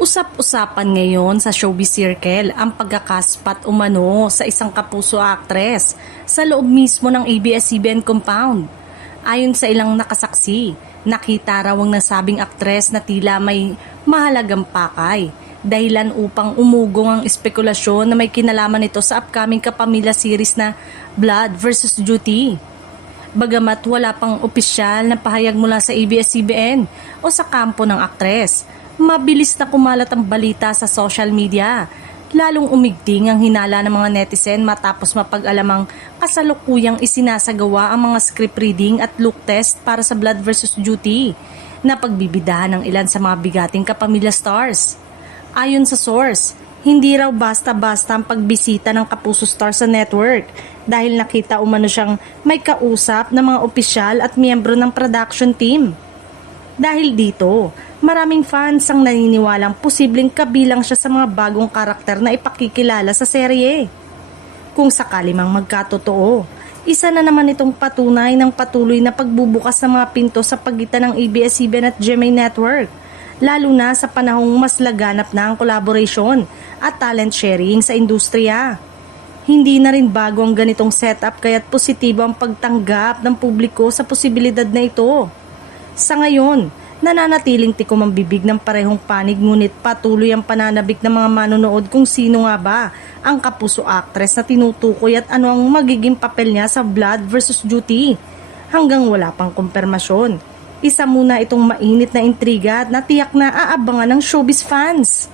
Usap-usapan ngayon sa showbiz circle ang pagkakaspat umano sa isang kapuso aktres sa loob mismo ng ABS-CBN compound. Ayon sa ilang nakasaksi, nakita raw ang nasabing aktres na tila may mahalagang pakay, dahilan upang umugong ang espekulasyon na may kinalaman ito sa upcoming kapamilya series na Blood vs. Duty. Bagamat wala pang opisyal na pahayag mula sa ABS-CBN o sa kampo ng aktres, mabilis na kumalat ang balita sa social media. Lalong umigting ang hinala ng mga netizen matapos mapag-alamang kasalukuyang isinasagawa ang mga script reading at look test para sa Blood vs. Duty na pagbibidahan ng ilan sa mga bigating kapamilya stars. Ayon sa source, hindi raw basta-basta ang pagbisita ng Kapuso Star sa network dahil nakita umano siyang may kausap ng mga opisyal at miyembro ng production team. Dahil dito, maraming fans ang naniniwalang posibleng kabilang siya sa mga bagong karakter na ipakikilala sa serye. Kung sakali mang magkatotoo, isa na naman itong patunay ng patuloy na pagbubukas ng mga pinto sa pagitan ng ABS-CBN at GMA Network, lalo na sa panahong mas laganap na ang collaboration at talent sharing sa industriya. Hindi na rin bago ang ganitong setup kaya't positibo ang pagtanggap ng publiko sa posibilidad na ito. Sa ngayon, nananatiling tikom ang bibig ng parehong panig ngunit patuloy ang pananabik ng mga manonood kung sino nga ba ang kapuso actress na tinutukoy at ano ang magiging papel niya sa Blood vs. Duty. Hanggang wala pang kumpirmasyon, isa muna itong mainit na intriga at natiyak na aabangan ng showbiz fans.